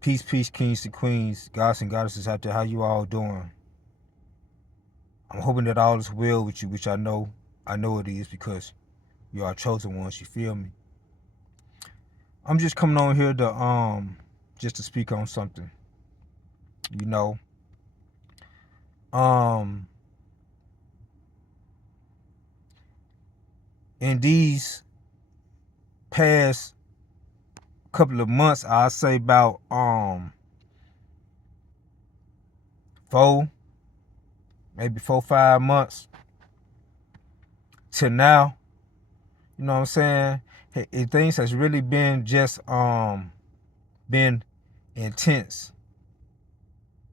Peace, peace, kings and queens, gods and goddesses out there. How you all doing? I'm hoping that all is well with you, which I know it is because you are chosen ones. You feel me? I'm just coming on here to just to speak on something. You know, um, in these past couple of months, I say about 4, maybe 4, 5 months to now. You know what I'm saying? Things has really been just been intense.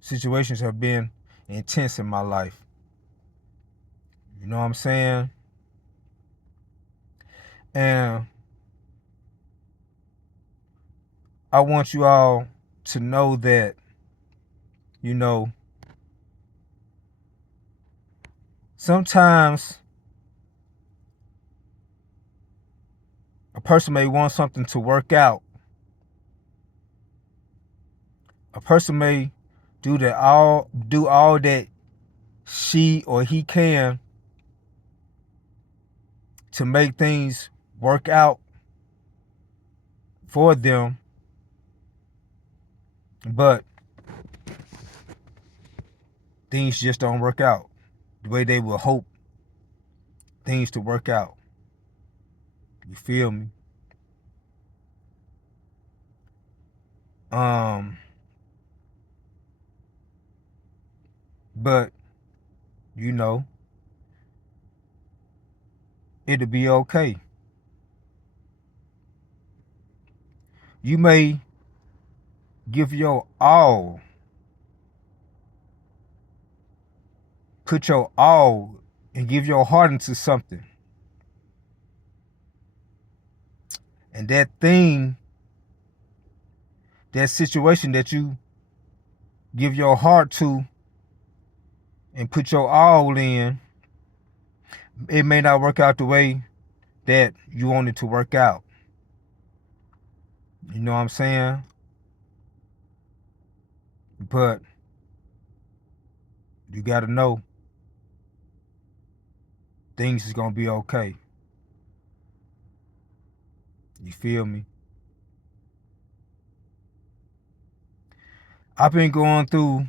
Situations have been intense in my life. You know what I'm saying? And I want you all to know that, you know, sometimes a person may want something to work out. A person may do all that she or he can to make things work out for them, but things just don't work out the way they would hope things to work out. You feel me? But you know, it'll be okay. You may give your all, put your all, and give your heart into something. And that thing, that situation that you give your heart to and put your all in, it may not work out the way that you want it to work out. You know what I'm saying? But you gotta know things is gonna be okay. You feel me? I've been going through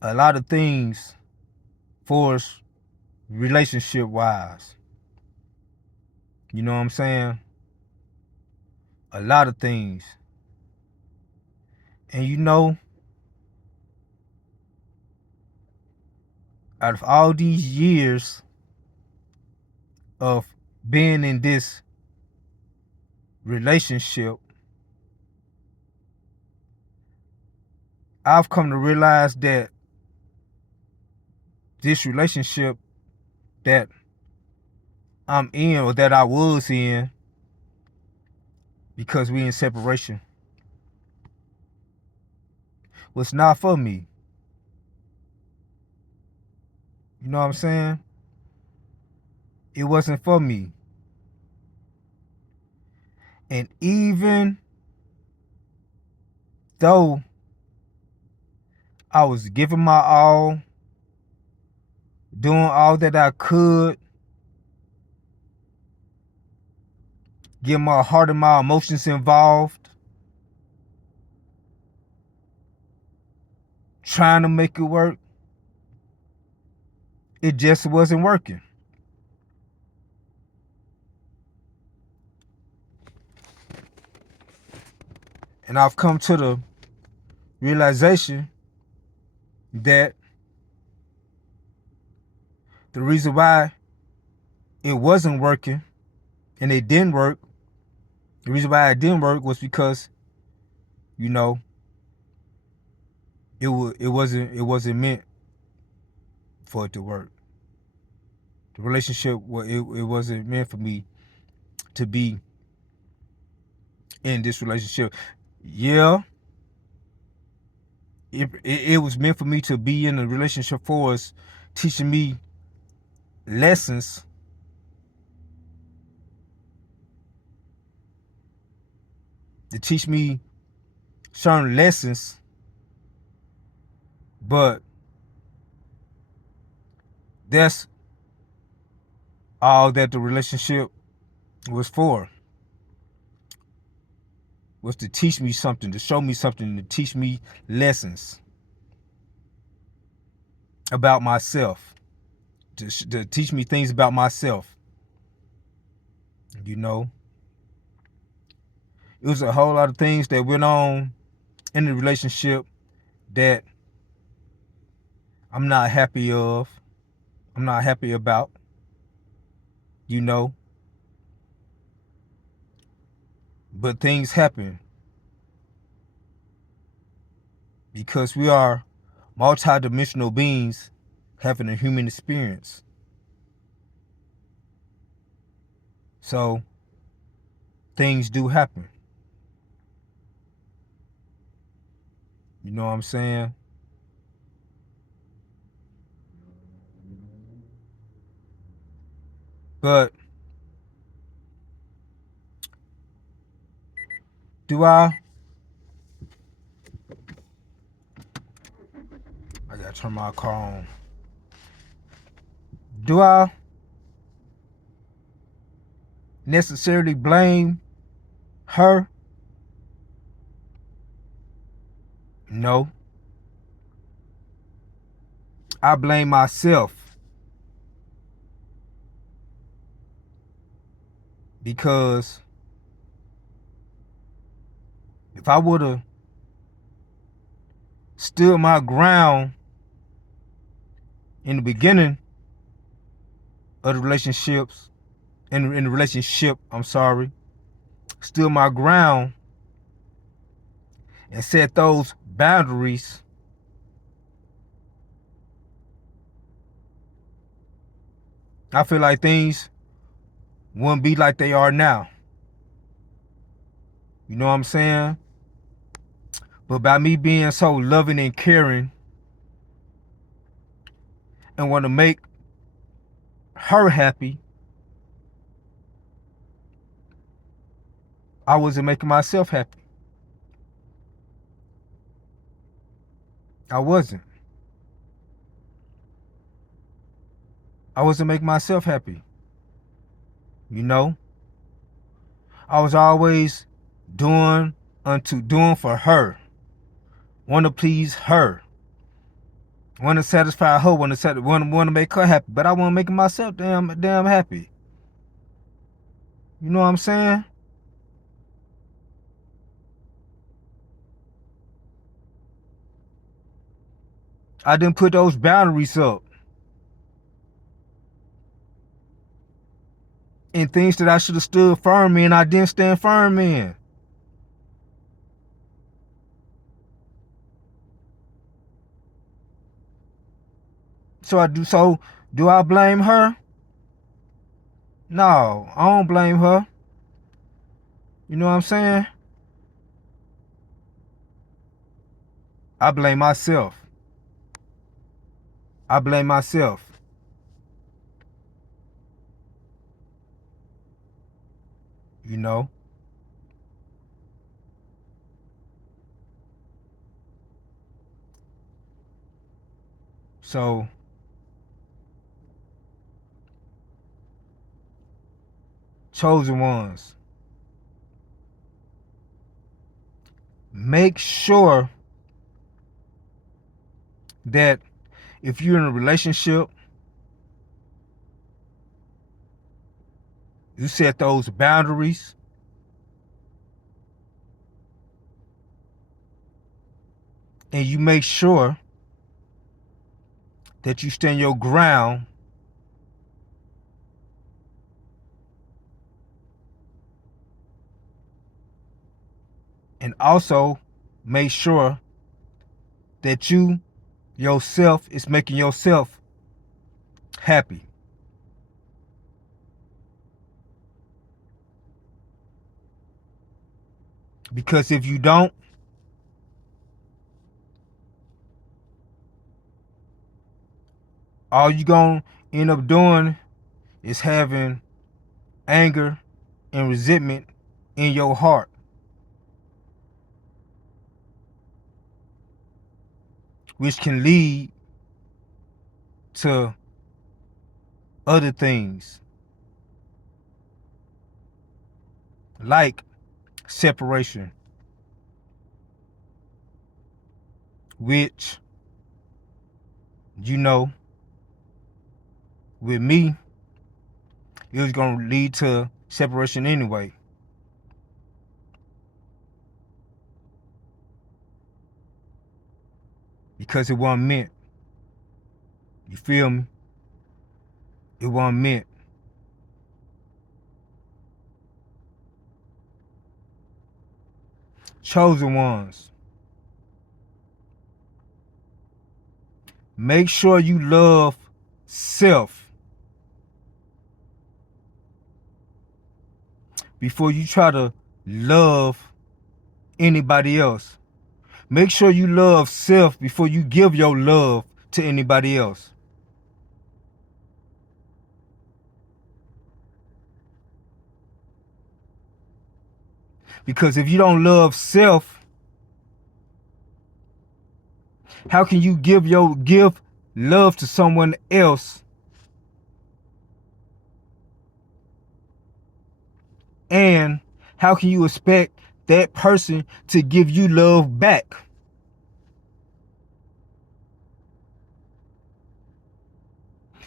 a lot of things for us relationship wise. You know what I'm saying? A lot of things. And you know, out of all these years of being in this relationship, I've come to realize that this relationship that I'm in, or that I was in, because we in separation, was not for me. You know what I'm saying? It wasn't for me. And even though I was giving my all, doing all that I could, get my heart and my emotions involved, trying to make it work, it just wasn't working. And I've come to the realization that the reason why it wasn't working and it didn't work, the reason why it didn't work was because, you know, it wasn't meant for it to work. The relationship, it wasn't meant for me to be in this relationship. Yeah, it was meant for me to be in a relationship for us, teaching me lessons to teach me certain lessons, but that's all that the relationship was for, was to teach me something, to show me something, to teach me lessons about myself, to teach me things about myself. You know, it was a whole lot of things that went on in the relationship that I'm not happy of, I'm not happy about, you know. But things happen because we are multidimensional beings having a human experience. So things do happen. You know what I'm saying? But do I gotta turn my car on. Do I necessarily blame her? No. I blame myself, because if I would have stood my ground in the beginning of the relationships, in the relationship, stood my ground and set those boundaries, I feel like things wouldn't be like they are now. You know what I'm saying? But by me being so loving and caring and want to make her happy, I wasn't making myself happy. I wasn't. I wasn't making myself happy. You know? I was always doing for her. Want to please her. Want to satisfy her. Want to make her happy. But I wasn't making myself damn happy. You know what I'm saying? I didn't put those boundaries up in things that I should have stood firm in. I didn't stand firm in. So do I blame her? No, I don't blame her. You know what I'm saying? I blame myself. I blame myself. You know? So chosen ones, make sure that if you're in a relationship, you set those boundaries, and you make sure that you stand your ground, and also make sure that you yourself is making yourself happy. Because if you don't, all you're going to end up doing is having anger and resentment in your heart. which can lead to other things like separation, which, you know, with me, it was going to lead to separation anyway. Because it wasn't meant. You feel me? It wasn't meant. Chosen ones. Make sure you love self before you try to love anybody else. Make sure you love self before you give your love to anybody else. Because if you don't love self, how can you give love to someone else and how can you expect that person to give you love back?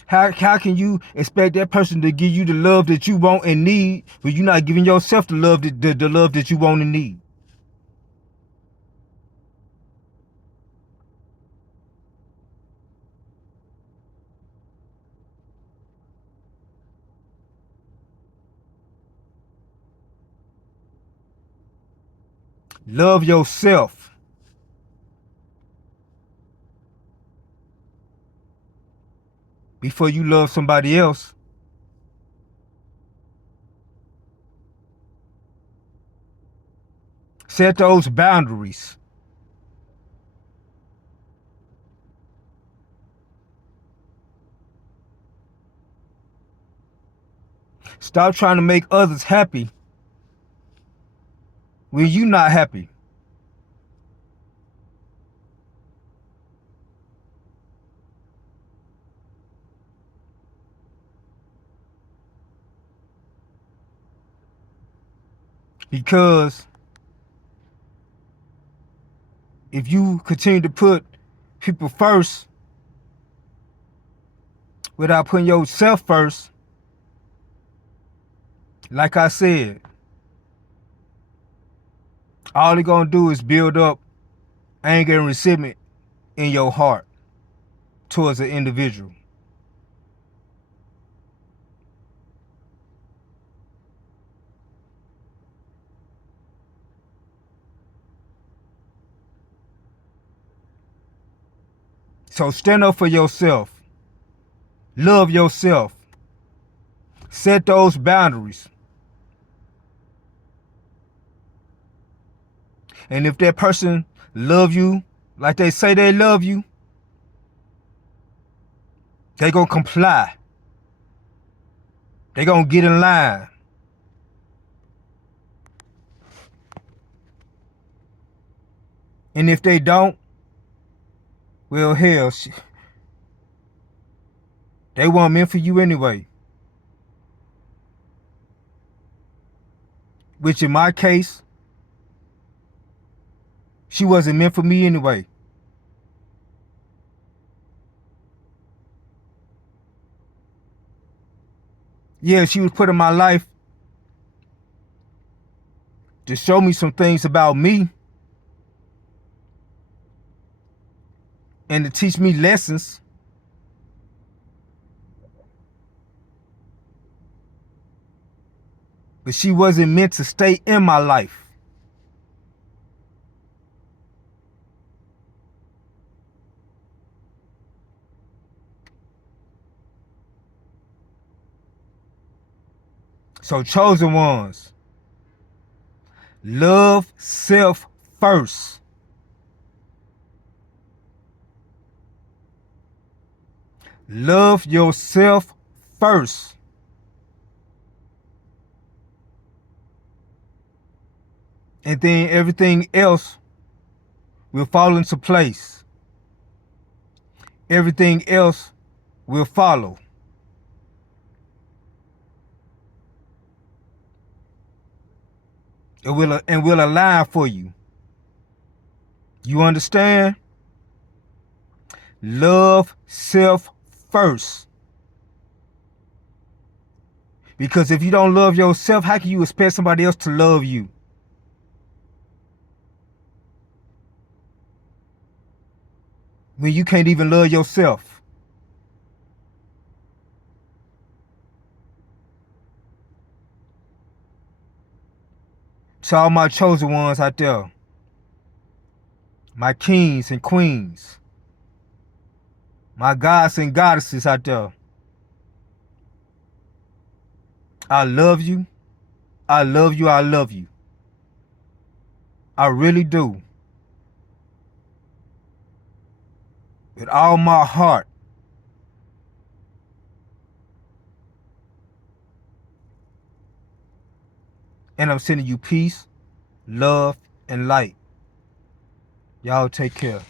How can you expect that person to give you the love that you want and need when you're not giving yourself the love the love that you want and need? Love yourself. Before you love somebody else. Set those boundaries. Stop trying to make others happy when you're not happy. Because if you continue to put people first without putting yourself first, like I said, all they're gonna do is build up anger and resentment in your heart towards an individual. So stand up for yourself. Love yourself. Set those boundaries. And if that person love you like they say they love you, they gonna comply. They gonna get in line. And if they don't, well, hell, they weren't meant for you anyway. Which in my case, she wasn't meant for me anyway. Yeah, she was put in my life to show me some things about me and to teach me lessons. But she wasn't meant to stay in my life. So chosen ones, love self first. Love yourself first. And then everything else will fall into place. Everything else will follow. It will align for you. You understand? Love self first. Because if you don't love yourself, how can you expect somebody else to love you? When you can't even love yourself. To all my chosen ones out there, my kings and queens, my gods and goddesses out there, I love you. I love you. I love you. I really do. With all my heart. And I'm sending you peace, love, and light. Y'all take care.